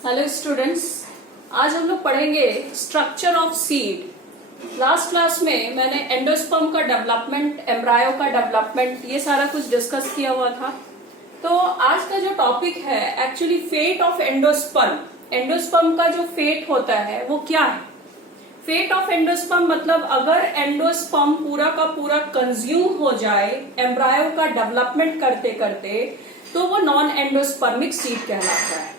Hello students, आज हम लोग पढ़ेंगे structure of seed. Last class में मैंने एंडोस्पर्म का डेवलपमेंट, एम्ब्रायो का डेवलपमेंट, ये सारा कुछ डिस्कस किया हुआ था। तो आज का जो टॉपिक है actually fate of endosperm. Endosperm का जो फेट होता है वो क्या है? फेट ऑफ एंडोस्पर्म मतलब अगर एंडोस्पर्म पूरा का पूरा कंज्यूम हो जाए एम्ब्रायो का डेवलपमेंट करते करते, तो वो नॉन एंडोस्पर्मिक सीड कहलाता है।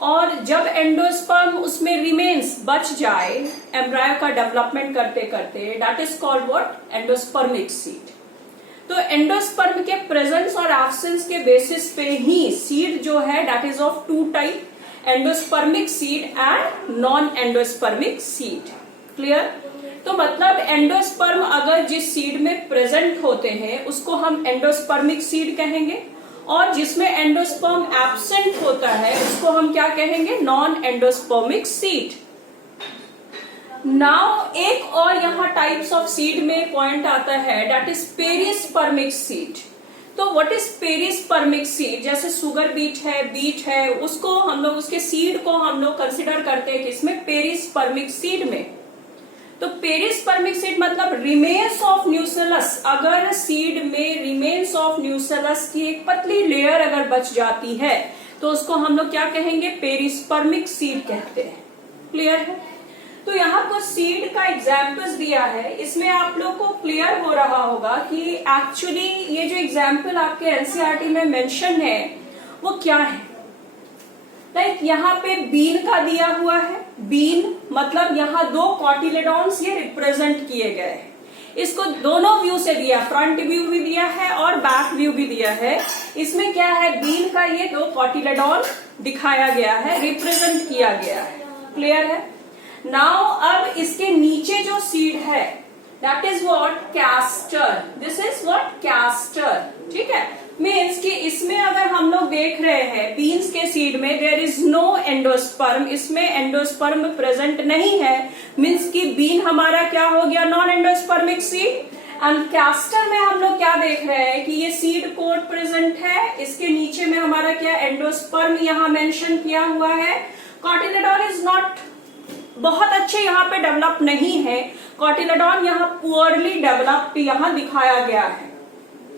और जब एंडोस्पर्म उसमें रिमेन्स बच जाए एम्ब्रायो का डेवलपमेंट करते करते, that is called what? Endospermic seed. तो एंडोस्पर्म के प्रेजेंस और एब्सेंस के बेसिस पे ही सीड जो है that is of two type, endospermic seed and non endospermic seed. Clear? तो मतलब एंडोस्पर्म अगर जिस सीड में प्रेजेंट होते हैं उसको हम एंडोस्पर्मिक सीड कहेंगे, और जिसमें एंडोस्पर्म एब्सेंट होता है उसको हम क्या कहेंगे? Non endospermic seed. नाउ एक और यहाँ टाइप्स ऑफ सीड में पॉइंट आता है दैट इज पेरिस्पर्मिक सीड। तो व्हाट इज पेरिस्पर्मिक सीड? जैसे शुगर बीट है, उसको हम लोग, उसके सीड को हम लोग कंसिडर करते हैं किसमें? पेरिस्पर्मिक सीड में। तो पेरिस्पर्मिक सीड मतलब रिमेन्स ऑफ न्यूसेलस। अगर सीड में रिमेन्स ऑफ न्यूसेलस की एक पतली लेयर अगर बच जाती है तो उसको हम लोग क्या कहेंगे? पेरिस्पर्मिक सीड कहते हैं। क्लियर है? तो यहाँ कुछ सीड का एग्जाम्पल्स दिया है, इसमें आप लोग को क्लियर हो रहा होगा कि एक्चुअली ये जो एग्जाम्पल आपके एनसीईआरटी में मेंशन है वो क्या है। लाइक यहाँ पे बीन का दिया हुआ है। बीन मतलब यहाँ दो कॉटिलेडॉन्स ये रिप्रेजेंट किए गए हैं। इसको दोनों व्यू से दिया, फ्रंट व्यू भी दिया है और बैक व्यू भी दिया है। इसमें क्या है? बीन का ये दो कॉटिलेडॉन दिखाया गया है, रिप्रेजेंट किया गया है। क्लियर है? नाउ अब इसके नीचे जो सीड है that is what? Castor. This is what? Castor. ठीक है, मीन्स कि इसमें अगर हम लोग देख रहे हैं बीन्स के सीड में देयर इज नो एंडोस्पर्म, इसमें एंडोस्पर्म प्रेजेंट नहीं है, मीन्स कि बीन हमारा क्या हो गया? Non endospermic seed. And castor में हम लोग क्या देख रहे हैं कि ये सीड कोट प्रेजेंट है, इसके नीचे में हमारा क्या? एंडोस्पर्म यहाँ मेंशन किया हुआ है। कॉटिलेडॉन इज नॉट बहुत अच्छे यहाँ पे डेवलप नहीं है, कॉटिलेडॉन यहाँ पुअरली डेवलप्ड यहाँ दिखाया गया है।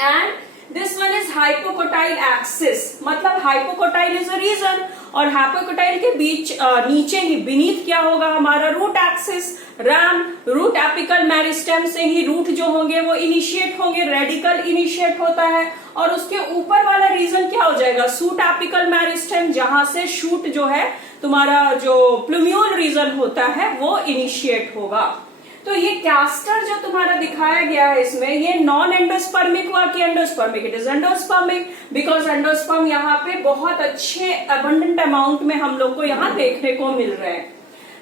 And this one is hypocotyl axis, मतलब हाइपोकोटाइल इज अ रीजन, और हाइपोकोटाइल के बीच नीचे ही बीनीथ क्या होगा? हमारा root axis, RAM, root apical meristem से ही रूट जो होंगे वो इनिशिएट होंगे, रेडिकल इनिशिएट होता है, और उसके ऊपर वाला रीजन क्या हो जाएगा? शूट एपिकल मेरिस्टेम, जहां से शूट जो है तुम्हारा जो प्लूम्यूल रीजन होता है वो इनिशिएट होगा। तो ये कैस्टर जो तुम्हारा दिखाया गया है इसमें, ये नॉन एंडोस्पर्मिक हुआ कि endospermic? It is endospermic, because endosperm यहाँ पे बहुत अच्छे अबंडेंट अमाउंट में हम लोग को यहाँ देखने को मिल रहे हैं।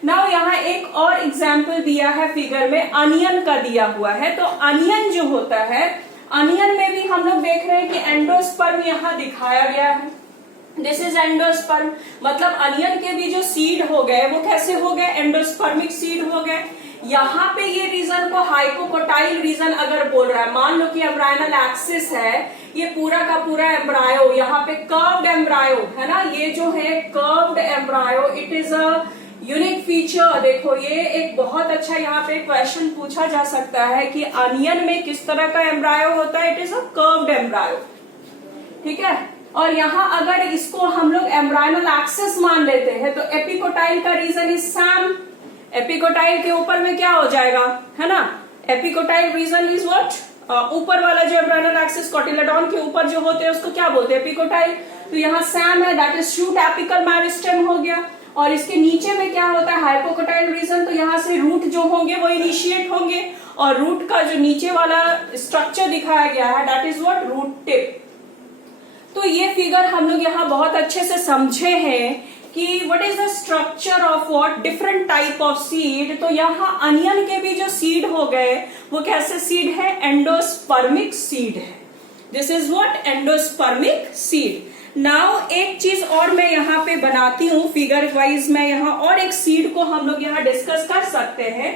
नाउ यहाँ एक और एग्जाम्पल दिया है फिगर में, अनियन का दिया हुआ है। तो अनियन जो होता है, अनियन में भी हम लोग देख रहे हैं कि एंडोस्पर्म यहाँ दिखाया गया है। दिस इज एंडोस्पर्म, मतलब अनियन के भी जो सीड हो गए वो कैसे हो गए? एंडोस्पर्मिक सीड हो गए। यहाँ पे ये रीजन को हाइपोकोटाइल रीजन अगर बोल रहा है, मान लो कि एम्ब्रायनल एक्सिस है, ये पूरा का पूरा एम्ब्रायो, यहाँ पे कर्व्ड एम्ब्रायो है ना, ये जो है curved embryo, it is a unique feature. देखो ये एक बहुत अच्छा यहाँ पे क्वेश्चन पूछा जा सकता है कि अनियन में किस तरह का एम्ब्रायो होता है? It is a curved embryo. ठीक है, और यहाँ अगर इसको हम लोग एम्ब्रायनल एक्सिस मान लेते हैं तो एपिकोटाइल का रीजन इज सैम। एपिकोटाइल के ऊपर में क्या हो जाएगा? है ना, एपिकोटाइल रीजन इज व्हाट? ऊपर वाला जो एम्ब्रायनल एक्सिस कॉटिलेडॉन के ऊपर जो होते हैं उसको क्या बोलते हैं? एपिकोटाइल। तो यहाँ सैम है, that is shoot apical meristem हो गया, और इसके नीचे में क्या होता है? Hypocotyl region. तो यहाँ से रूट जो होंगे वो इनिशिएट होंगे, और रूट का जो नीचे वाला स्ट्रक्चर दिखाया गया है that is what? Root tip. तो ये फिगर हम लोग यहाँ बहुत अच्छे से समझे हैं कि what is the structure of what? Different type of seed. तो यहाँ अनियन के भी जो सीड हो गए वो कैसे सीड है? एंडोस्पर्मिक सीड है। This is what? Endospermic seed. Now एक चीज और मैं यहाँ पे बनाती हूँ फिगर वाइज, मैं यहाँ और एक सीड को हम लोग यहाँ डिस्कस कर सकते हैं।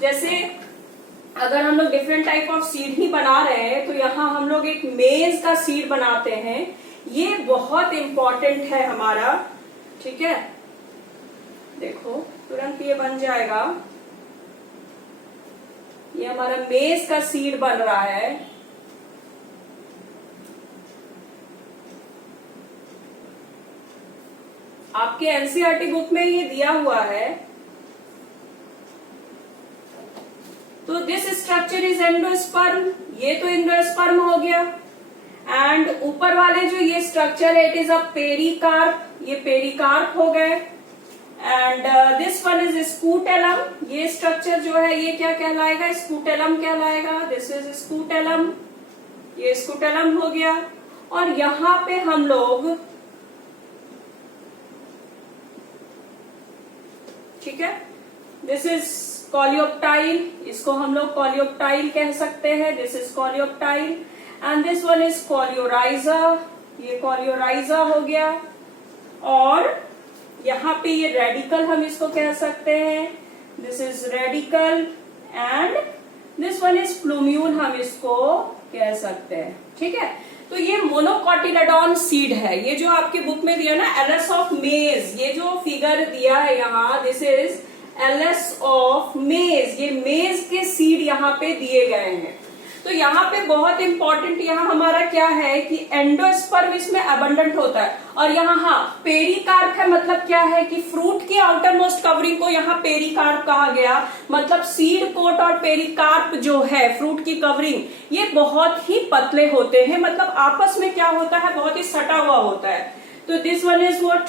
जैसे अगर हम लोग डिफरेंट टाइप ऑफ सीड ही बना रहे हैं तो यहाँ हम लोग एक मेज का सीड बनाते हैं, ये बहुत इंपॉर्टेंट है हमारा। ठीक है, देखो तुरंत ये बन जाएगा, ये हमारा मेज का सीड बन रहा है। आपके एनसीईआरटी बुक में ये दिया हुआ है। तो दिस स्ट्रक्चर इज एंडोस्पर्म, ये तो एंडोस्पर्म हो गया। एंड ऊपर वाले जो ये स्ट्रक्चर है, इट इज अ पेरिकार्प, ये पेरिकार्प हो गए। And this one is scutellum, ये स्ट्रक्चर जो है ये क्या कहलाएगा, स्कूटेलम कहलाएगा। दिस इज स्कूटेलम, ये स्कूटेलम हो गया। और यहां पे हम लोग, ठीक है, दिस इज कॉलियोप्टाइल, इसको हम लोग कॉलियोप्टाइल कह सकते हैं। This is coleoptile. And this one is coleorhiza, ये कॉलियोराइजा हो गया। और यहाँ पे ये रेडिकल हम इसको कह सकते हैं, this is radical. And this one is plumule, हम इसको कह सकते हैं। ठीक है, तो ये मोनोकॉटिलेडॉन सीड है। ये जो आपकी बुक में दिया ना, एलएस ऑफ मेज, ये जो फिगर दिया है यहाँ, दिस इज एलएस ऑफ मेज, ये मेज के सीड यहाँ पे दिए गए हैं। तो यहाँ पे बहुत इंपॉर्टेंट यहाँ हमारा क्या है कि एंडोस्पर्म इसमें अबंडेंट होता है। और यहाँ हाँ पेरिकार्प है, मतलब क्या है कि फ्रूट की आउटर मोस्ट कवरिंग को यहाँ पेरिकार्प कहा गया। मतलब सीड कोट और पेरिकार्प जो है फ्रूट की कवरिंग, ये बहुत ही पतले होते हैं, मतलब आपस में क्या होता है, बहुत ही सटा हुआ होता है। तो this one is what,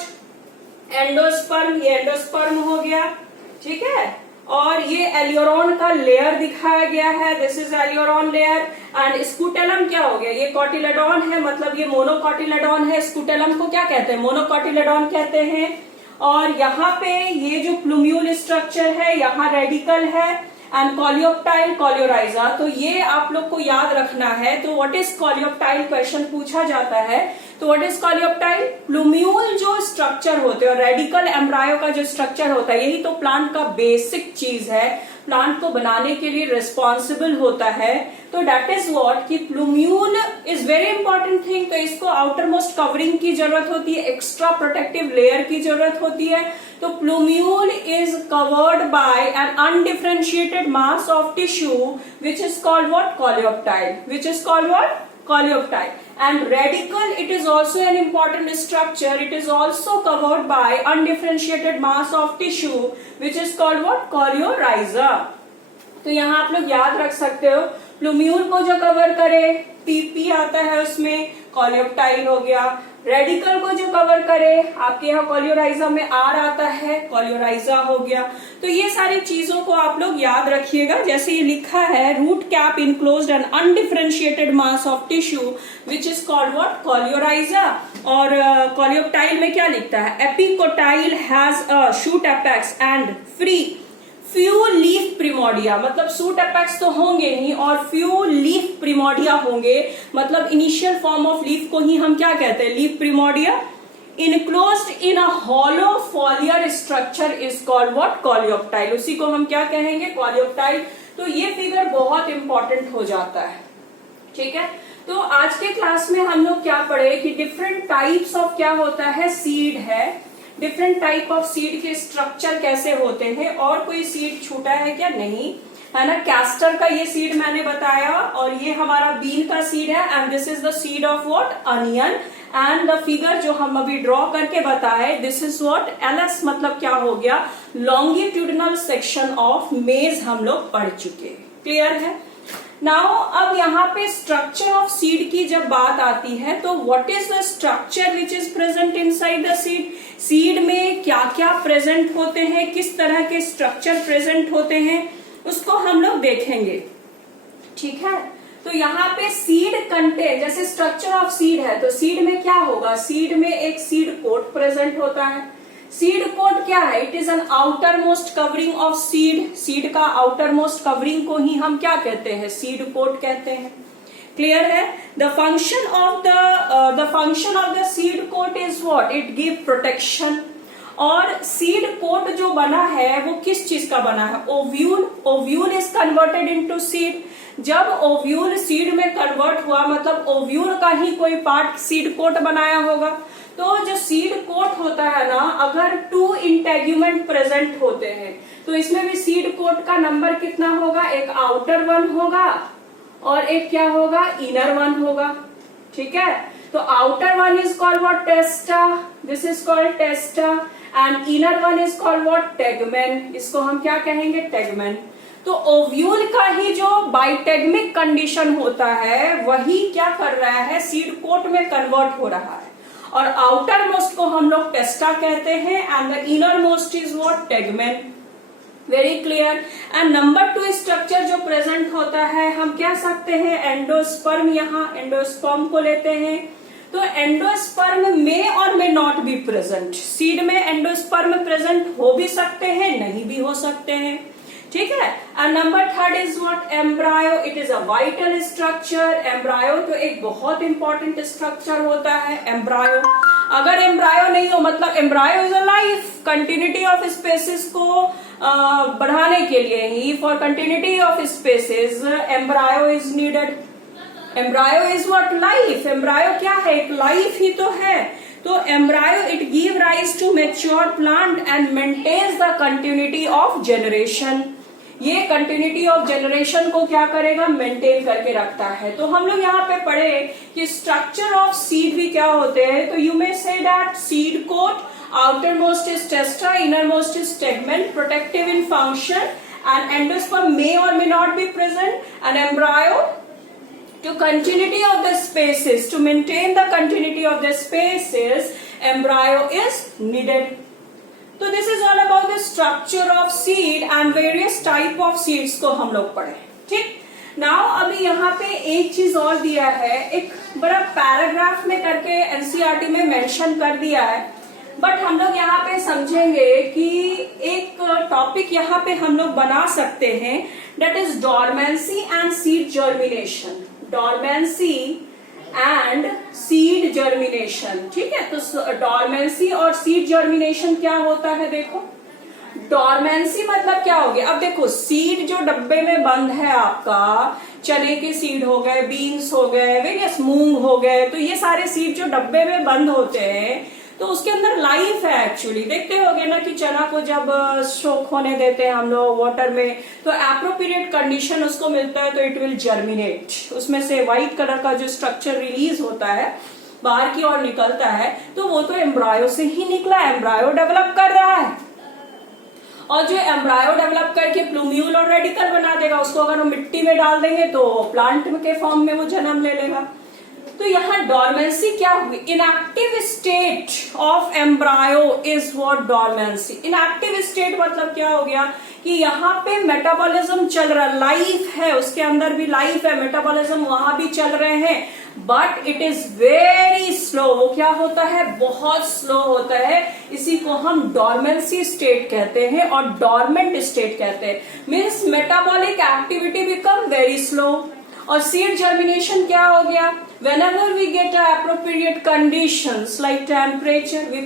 endosperm, ये एंडोस्पर्म हो गया। ठीक है, और ये एलियोरॉन का लेयर दिखाया गया है, this is aleurone layer. And scutellum क्या हो गया, ये कॉटिलेडॉन है, मतलब ये मोनोकॉटिलेडॉन है। स्कूटेलम को क्या कहते हैं, मोनोकॉटिलेडॉन कहते हैं। और यहाँ पे ये जो प्लूम्यूल स्ट्रक्चर है, यहाँ रेडिकल है। एंड कॉलियोप्टाइल, कॉलियोराइजा, तो ये आप लोग को याद रखना है। तो व्हाट इज कॉलियोप्टाइल क्वेश्चन पूछा जाता है। तो व्हाट इज कॉलियोप्टाइल, प्लूम्यूल जो स्ट्रक्चर होते हैं और रेडिकल एम्ब्रायो का जो स्ट्रक्चर होता है, यही तो प्लांट का बेसिक चीज है, प्लांट को बनाने के लिए रिस्पॉन्सिबल होता है। तो डेट इज व्हाट कि plumule is very important thing. तो इसको आउटर मोस्ट कवरिंग की जरूरत होती है, एक्स्ट्रा प्रोटेक्टिव लेयर की जरूरत होती है। तो plumule is covered by an undifferentiated mass of tissue which is called what, coleoptile, which is called what, coleoptile. And radicle, it is also an important structure. It is also covered by undifferentiated mass of tissue, which is called what, coleorhiza. तो यहाँ आप लोग याद रख सकते हो, plumule को जो कवर करे पीपी आता है, उसमें कोलियोप्टाइल हो गया। रेडिकल को जो कवर करे, आपके यहाँ कोलियोराइजा में आर आता है, कोलियोराइजा हो गया। तो ये सारी चीजों को आप लोग याद रखिएगा। जैसे ये लिखा है, root cap enclosed an undifferentiated mass of tissue which is called what, coleorhiza. और कोलियोप्टाइल में क्या लिखता है, epicotyl has a shoot apex and free few leaf primordia, मतलब शूट एपेक्स तो होंगे नहीं और फ्यू लीफ प्रिमोडिया होंगे, मतलब इनिशियल फॉर्म ऑफ लीफ को ही हम क्या कहते हैं, leaf primordia. Enclosed in a hollow foliar structure is called what, coleoptile, उसी को हम क्या कहेंगे, कोलियोप्टाइल। तो ये फिगर बहुत इंपॉर्टेंट हो जाता है। ठीक है, तो आज के क्लास में हम लोग क्या पढ़े कि डिफरेंट टाइप्स ऑफ क्या होता है, सीड है, डिफरेंट टाइप ऑफ सीड के स्ट्रक्चर कैसे होते हैं, और कोई सीड छूटा है क्या, नहीं है ना। कैस्टर का ये सीड मैंने बताया, और ये हमारा बीन का सीड है। And this is the seed of what, onion. And the figure जो हम अभी ड्रॉ करके बताए, दिस इज व्हाट, एलएस, मतलब क्या हो गया, लॉन्गिट्यूडिनल सेक्शन ऑफ मेज हम लोग पढ़ चुके। क्लियर है। नाउ अब यहाँ पे स्ट्रक्चर ऑफ सीड की जब बात आती है, तो what is the structure which is present inside the seed, seed में क्या क्या प्रेजेंट होते हैं, किस तरह के स्ट्रक्चर प्रेजेंट होते हैं, उसको हम लोग देखेंगे। ठीक है, तो यहाँ पे सीड कंटेन, जैसे स्ट्रक्चर ऑफ सीड है, तो सीड में क्या होगा, सीड में एक सीड कोट प्रेजेंट होता है। सीड कोट क्या है, it is an outer most covering of seed, seed का आउटर मोस्ट कवरिंग को ही हम क्या कहते हैं, सीड कोट कहते हैं। क्लियर है। The function of the seed coat is what, it give protection. और सीड कोट जो बना है वो किस चीज का बना है, ovule, ovule is converted into seed. जब ओव्यूल सीड में कन्वर्ट हुआ, मतलब ओव्यूल का ही कोई पार्ट सीड कोट बनाया होगा। तो जो सीड कोट होता है ना, अगर 2 इंटेग्यूमेंट प्रेजेंट होते हैं तो इसमें भी सीड कोट का नंबर कितना होगा, एक आउटर 1 होगा और एक क्या होगा, इनर 1 होगा। ठीक है, तो outer 1 is called what, टेस्टा, this is called टेस्टा, and inner 1 is called what, tegmen, इसको हम क्या कहेंगे, टेगमेन। तो ओव्यूल का ही जो बाइटेगमिक कंडीशन होता है वही क्या कर रहा है, सीड कोट में कन्वर्ट हो रहा है, और आउटर मोस्ट को हम लोग टेस्टा कहते हैं and the inner most is what, tegmen. Very clear. And number 2 structure जो प्रेजेंट होता है हम कह सकते हैं एंडोस्पर्म, यहाँ एंडोस्पर्म को लेते हैं। तो एंडोस्पर्म में और में नॉट बी प्रेजेंट, सीड में एंडोस्पर्म प्रेजेंट हो भी सकते हैं, नहीं भी हो सकते हैं। ठीक है, and number 3 is what, embryo, it is a vital structure. Embryo तो एक बहुत इंपॉर्टेंट स्ट्रक्चर होता है एम्ब्रायो। अगर एम्ब्रायो नहीं हो, मतलब embryo is a life, continuity of species को बढ़ाने के लिए ही, for continuity of species embryo is needed. Embryo is what, life. Embryo क्या है, एक लाइफ ही तो है। तो embryo it give rise to mature plant and maintains the continuity of generation. ये कंटिन्यूटी ऑफ जनरेशन को क्या करेगा, मेंटेन करके रखता है। तो हम लोग यहाँ पे पढ़े कि स्ट्रक्चर ऑफ सीड भी क्या होते हैं, तो you may say that seed coat, outermost is testa, innermost is tegmen, protective in function, and endosperm may or may not be present, and embryo to continuity of the spaces, to maintain the continuity of the spaces, embryo is needed. So this is all about the structure of seed and various type of seeds को हम लोग पढ़े। ठीक, now अभी यहाँ पे एक चीज और दिया है, एक बड़ा पैराग्राफ में करके एनसीईआरटी में मेंशन कर दिया है, बट हम लोग यहाँ पे समझेंगे कि एक टॉपिक यहाँ पे हम लोग बना सकते हैं, that is dormancy and seed germination. Dormancy and seed germination. ठीक है, तो डॉर्मेंसी और सीड जर्मिनेशन क्या होता है, देखो डॉर्मेंसी मतलब क्या हो गया। अब देखो सीड जो डब्बे में बंद है आपका, चने के सीड हो गए, बीन्स हो गए, वेरियस मूंग हो गए, तो ये सारे सीड जो डब्बे में बंद होते हैं तो उसके अंदर लाइफ है एक्चुअली। देखते होगे ना कि चना को जब सोक होने देते हैं हम लोग वाटर में, तो एप्रोप्रिएट कंडीशन उसको मिलता है तो इट विल जर्मिनेट। उसमें से व्हाइट कलर का जो स्ट्रक्चर रिलीज होता है, बाहर की ओर निकलता है, तो वो तो एम्ब्रायो से ही निकला, एम्ब्रायो डेवलप कर रहा है। और जो एम्ब्रायो डेवलप करके प्लूम्यूल और रेडिकल बना देगा, उसको अगर हम मिट्टी में डाल देंगे तो प्लांट के फॉर्म में वो जन्म ले लेगा। तो यहाँ डॉर्मेंसी क्या हुई, inactive state of embryo is what dormancy. Inactive state मतलब क्या हो गया कि यहाँ पे मेटाबॉलिज्म चल रहा, लाइफ है, उसके अंदर भी लाइफ है, मेटाबॉलिज्म वहां भी चल रहे हैं, but it is very slow. वो क्या होता है, बहुत स्लो होता है। इसी को हम डॉर्मेंसी स्टेट कहते हैं और डॉर्मेंट स्टेट कहते हैं। Means metabolic activity become very slow. और सीड जर्मिनेशन क्या हो गया, whenever we get appropriate conditions like temperature, we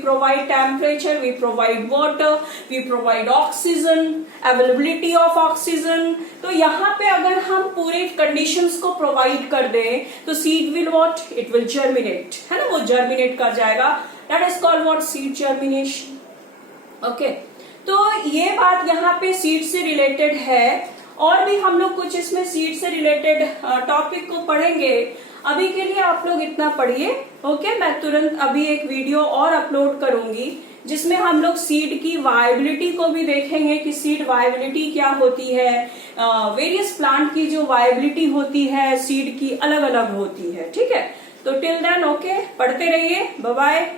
provide water, we provide oxygen, availability of oxygen। तो यहाँ पे अगर हम पूरे कंडीशंस को प्रोवाइड कर दें तो seed will what, it will germinate, है ना, वो जर्मिनेट कर जाएगा। That is called what, seed germination. Okay, तो ये बात यहाँ पे सीड से रिलेटेड है। और भी हम लोग कुछ इसमें सीड से रिलेटेड टॉपिक को पढ़ेंगे। अभी के लिए आप लोग इतना पढ़िए। ओके, मैं तुरंत अभी एक वीडियो और अपलोड करूंगी जिसमें हम लोग सीड की वायबिलिटी को भी देखेंगे कि सीड वायबिलिटी क्या होती है। वेरियस प्लांट की जो वायबिलिटी होती है सीड की अलग अलग होती है। ठीक है, तो टिल देन ओके, पढ़ते रहिए, बाय बाय।